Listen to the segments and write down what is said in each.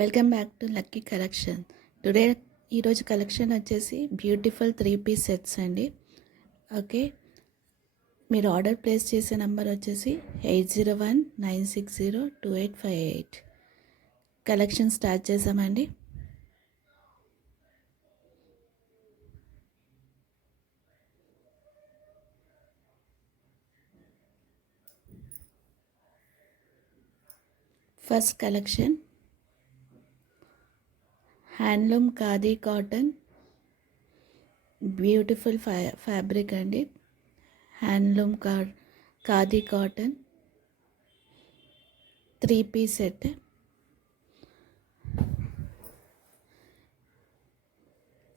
Welcome back to Lucky Collection. Today ఈరోజు collection వచ్చేసి beautiful 3 piece sets అండి. Okay, మీరు ఆర్డర్ ప్లేస్ చేసే నెంబర్ వచ్చేసి 8019602858. కలెక్షన్ స్టార్ట్ చేసామండి. First collection handloom khadi cotton, beautiful fabric అండి. Handloom khadi cotton 3 piece set.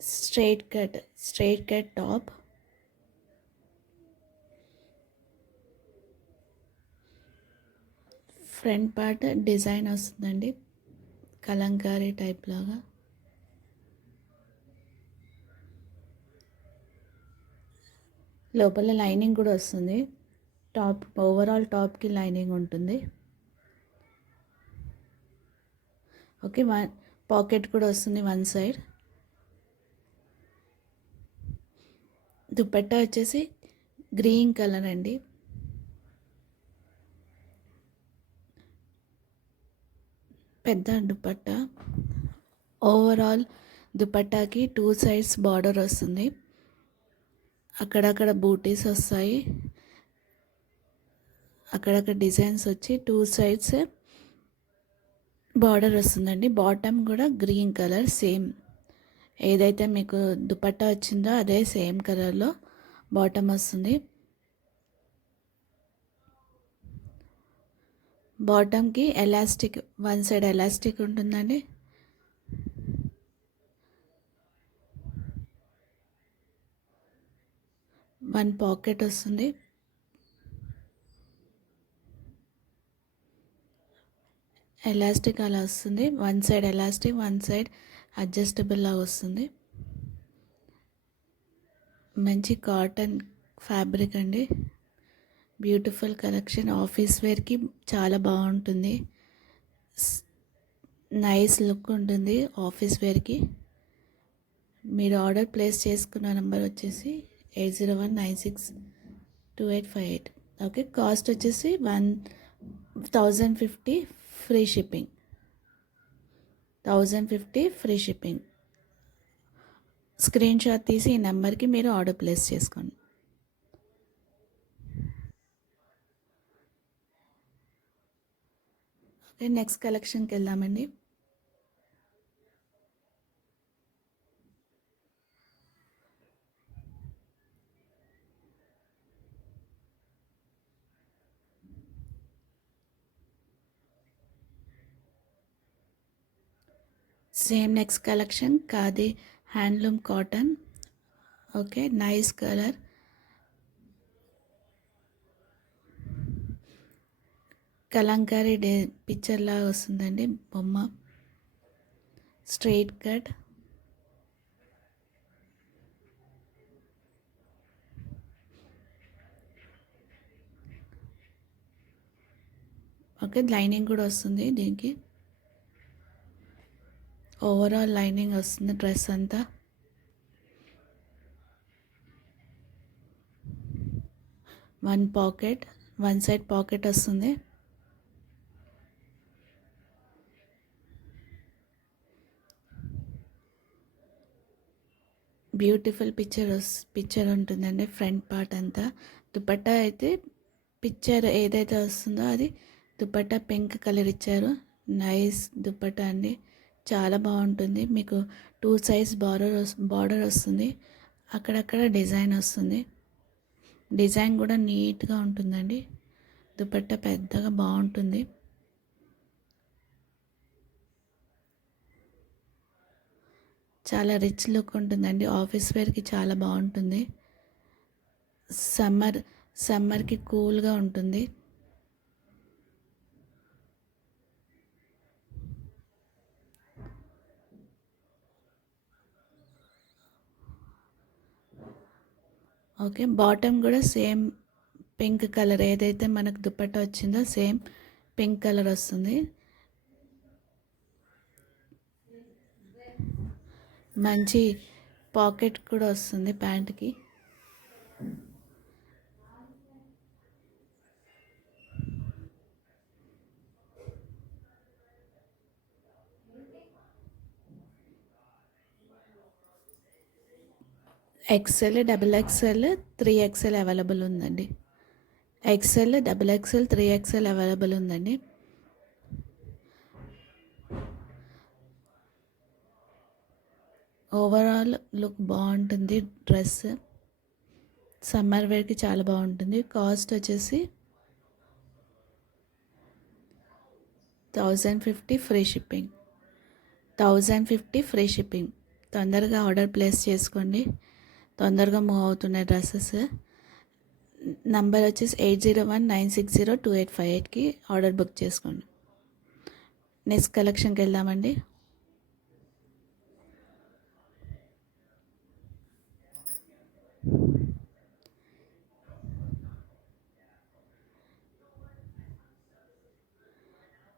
Straight cut top, front part design వస్తుందండి, Kalamkari type లాగా. లోపల లైనింగ్ కూడా వస్తుంది. టాప్ ఓవరాల్ టాప్కి లైనింగ్ ఉంటుంది. ఓకే, పాకెట్ కూడా వస్తుంది వన్ సైడ్. దుపట్టా వచ్చేసి గ్రీన్ కలర్ అండి. పెద్ద దుపట్టా. ఓవరాల్ దుపట్టాకి 2 సైడ్స్ బార్డర్ వస్తుంది. అక్కడక్కడ బూటీస్ వస్తాయి, అక్కడక్కడ డిజైన్స్ వచ్చి 2 సైడ్స్ బార్డర్ వస్తుందండి. బాటమ్ కూడా గ్రీన్ కలర్, సేమ్ ఏదైతే మీకు దుపట్టా వచ్చిందో అదే సేమ్ కలర్లో బాటమ్ వస్తుంది. బాటమ్కి ఎలాస్టిక్, వన్ సైడ్ ఎలాస్టిక్ ఉంటుందండి. వన్ పాకెట్ వస్తుంది. ఎలాస్టిక్ అలా వస్తుంది. One side elastic, one side adjustable లాగా వస్తుంది. మంచి కాటన్ ఫ్యాబ్రిక్ అండి. Beautiful collection. ఆఫీస్ వేర్కి చాలా బాగుంటుంది. నైస్ లుక్ ఉంటుంది ఆఫీస్ వేర్కి. మీరు ఆర్డర్ ప్లేస్ చేసుకున్న నెంబర్ వచ్చేసి 8019602858. ఓకే, కాస్ట్ వచ్చేసి 1050 free shipping. 1050 free shipping. Screen shot తీసి ఈ నెంబర్కి మీరు ఆర్డర్ ప్లేస్ చేసుకోండి. ఓకే, నెక్స్ట్ కలెక్షన్కి వెళ్దామండి. Same next collection khadi handloom cotton. Okay, nice colour. Kalamkari పిక్చర్ లాగా వస్తుందండి బొమ్మ. Straight cut. ఓకే, లైనింగ్ కూడా వస్తుంది దీనికి. ఓవరాల్ లైనింగ్ వస్తుంది డ్రెస్ అంతా. One pocket, one side pocket వస్తుంది. బ్యూటిఫుల్ పిక్చర్ ఉంటుందండి ఫ్రంట్ పార్ట్ అంతా. దుపట్టా అయితే పిక్చర్ ఏదైతే వస్తుందో అది దుపట్టా పింక్ కలర్ ఇచ్చారు. నైస్ దుపట్టా అండి, చాలా బాగుంటుంది. మీకు 2 సైజ్ బార్డర్ వస్తుంది. అక్కడక్కడ డిజైన్ వస్తుంది. డిజైన్ కూడా నీట్గా ఉంటుందండి. దుపట్టా పెద్దగా బాగుంటుంది. చాలా రిచ్ లుక్ ఉంటుందండి. ఆఫీస్ వేర్కి చాలా బాగుంటుంది. సమ్మర్కి కూల్గా ఉంటుంది. ఓకే, బాటమ్ కూడా సేమ్ పింక్ కలర్, ఏదైతే మనకు దుపట్టా వచ్చిందో సేమ్ పింక్ కలర్ వస్తుంది. మంచి పాకెట్ కూడా వస్తుంది ప్యాంట్కి. XL, double XL, 3XL available ఉందండి. XL, double XL, 3XL available ఉందండి. ఓవరాల్ లుక్ బాగుంటుంది. డ్రెస్ సమ్మర్ వేర్కి చాలా బాగుంటుంది. కాస్ట్ వచ్చేసి 1050 ఫ్రీ షిప్పింగ్. 1050 free shipping. తొందరగా ఆర్డర్ ప్లేస్ చేసుకోండి. తొందరగా మూవ్ అవుతున్నాయి డ్రెస్సెస్. నంబర్ వచ్చేసి 8019602858కి ఆర్డర్ బుక్ చేసుకోండి. నెక్స్ట్ కలెక్షన్కి వెళ్దామండి.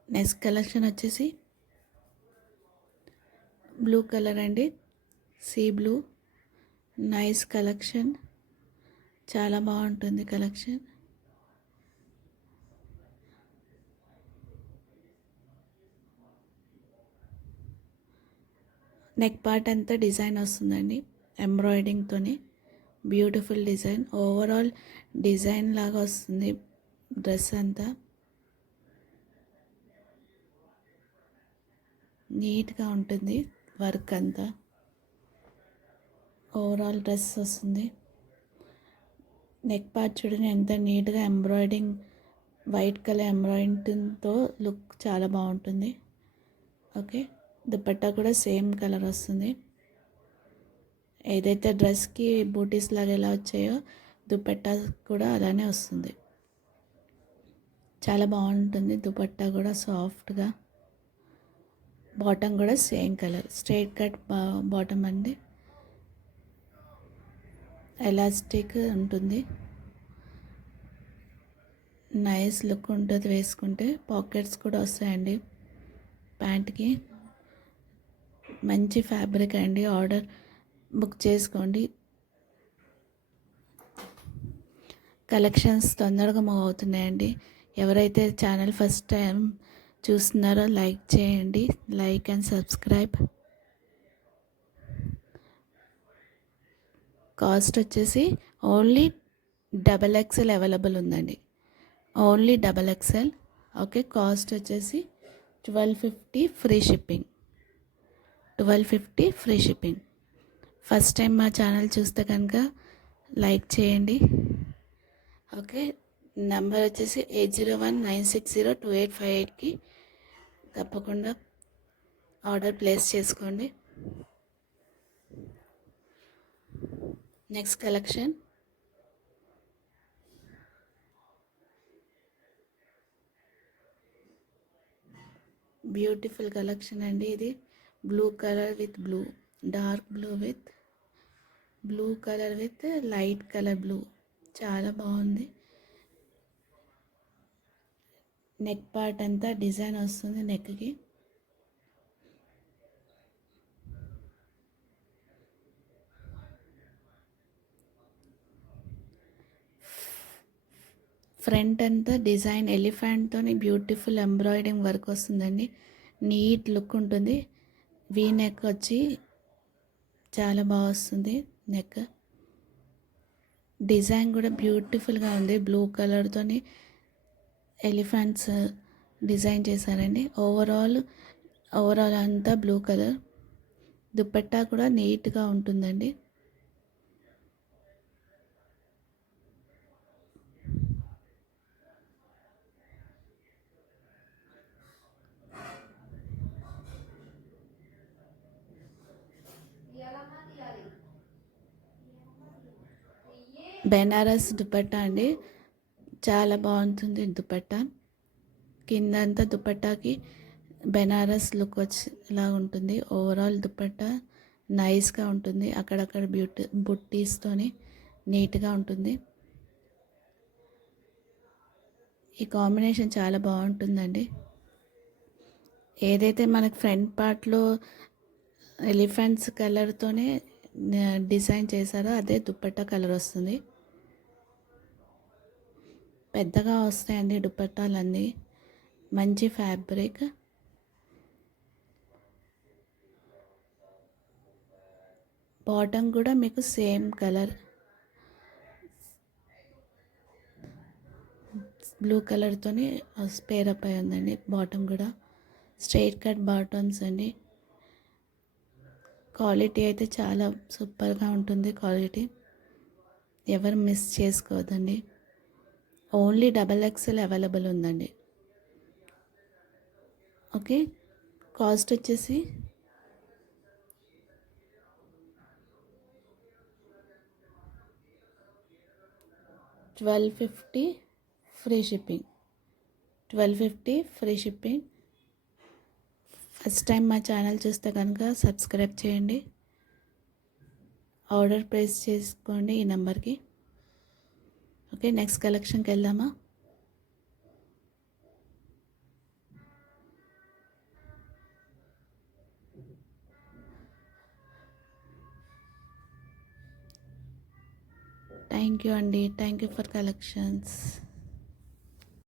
నెక్స్ట్ కలెక్షన్ వచ్చేసి బ్లూ కలర్ అండి. Sea blue. Nice collection. చాలా బాగుంటుంది కలెక్షన్. నెక్ పార్ట్ అంతా డిజైన్ వస్తుందండి ఎంబ్రాయిడింగ్తోని. Beautiful design. ఓవరాల్ డిజైన్ లాగా వస్తుంది డ్రెస్ అంతా. నీట్గా ఉంటుంది వర్క్ అంతా. ఓవరాల్ డ్రెస్ వస్తుంది. నెక్ పార్ట్ చూడండి ఎంత నీట్గా ఎంబ్రాయిడింగ్, వైట్ కలర్ ఎంబ్రాయిడింగ్తో లుక్ చాలా బాగుంటుంది. ఓకే, దుపట్టా కూడా సేమ్ కలర్ వస్తుంది. ఏదైతే డ్రెస్కి బూటీస్ లాగా ఎలా వచ్చాయో దుపట్టా కూడా అలానే వస్తుంది. చాలా బాగుంటుంది దుపట్టా కూడా సాఫ్ట్గా. బాటమ్ కూడా same colour, straight cut bottom అండి. ఎలాస్టిక్ ఉంటుంది. నైస్ లుక్ ఉంటుంది వేసుకుంటే. పాకెట్స్ కూడా వస్తాయండి ప్యాంట్కి. మంచి ఫ్యాబ్రిక్ అండి. ఆర్డర్ బుక్ చేసుకోండి. కలెక్షన్స్ తొందరగా మూవ్ అవుతున్నాయండి. ఎవరైతే ఛానల్ ఫస్ట్ టైం చూస్తున్నారో లైక్ చేయండి. Like and subscribe. కాస్ట్ వచ్చేసి ఓన్లీ డబల్ ఎక్సెల్ అవైలబుల్ ఉందండి. Only double XL. Okay, cost వచ్చేసి 1250 free shipping. 1250 free shipping. First time మా ఛానల్ చూస్తే కనుక లైక్ చేయండి. ఓకే, నెంబర్ వచ్చేసి 8019602858కి తప్పకుండా ఆర్డర్ ప్లేస్ చేసుకోండి. నెక్స్ట్ కలెక్షన్ బ్యూటిఫుల్ కలెక్షన్ అండి. ఇది blue colour with blue, dark blue with blue colour with light colour blue. చాలా బాగుంది. నెక్ పార్ట్ అంతా డిజైన్ వస్తుంది నెక్కి. ఫ్రంట్ అంతా డిజైన్ ఎలిఫెంట్తోని బ్యూటిఫుల్ ఎంబ్రాయిడింగ్ వర్క్ వస్తుందండి. నీట్ లుక్ ఉంటుంది. వీ నెక్ వచ్చి చాలా బాగా వస్తుంది. నెక్ డిజైన్ కూడా బ్యూటిఫుల్గా ఉంది. బ్లూ కలర్తోని ఎలిఫెంట్స్ డిజైన్ చేశారండి. ఓవరాల్ అంతా బ్లూ కలర్. దుపట్టా కూడా నీట్గా ఉంటుందండి. బెనారస్ దుపట్టా అండి. చాలా బాగుంటుంది దుపట్టా. కిందంతా దుపట్టాకి బెనారస్ లుక్ వచ్చేలా ఉంటుంది. ఓవరాల్ దుపట్టా నైస్గా ఉంటుంది. అక్కడక్కడ బుట్టీస్తోని నీట్గా ఉంటుంది. ఈ కాంబినేషన్ చాలా బాగుంటుందండి. ఏదైతే మనకు ఫ్రంట్ పార్ట్లో ఎలిఫెంట్స్ కలర్తోనే డిజైన్ చేశారు, అదే దుపట్టా కలర్ వస్తుంది. పెద్దగా వస్తాయండి దుపట్టాలన్నీ, మంచి ఫ్యాబ్రిక్. బాటమ్ కూడా మీకు సేమ్ కలర్ బ్లూ కలర్తోని పేరప్ అయి ఉందండి. బాటమ్ కూడా స్ట్రైట్ కట్ బాటమ్స్ అండి. క్వాలిటీ అయితే చాలా సూపర్గా ఉంటుంది. క్వాలిటీ ఎవరు మిస్ చేసుకోవద్దండి. ఓన్లీ XXL అవైలబుల్ ఉందండి. ఓకే, కాస్ట్ వచ్చేసి 1250 free shipping. 1250 free shipping. First time మా ఛానల్ చూస్తే కనుక సబ్స్క్రైబ్ చేయండి, ఆర్డర్ ప్లేస్ చేసుకోండి ఈ నెంబర్కి. ఓకే, నెక్స్ట్ కలెక్షన్కి వెళ్దామా. థ్యాంక్ యూ అండి, థ్యాంక్ యూ ఫర్ కలెక్షన్స్.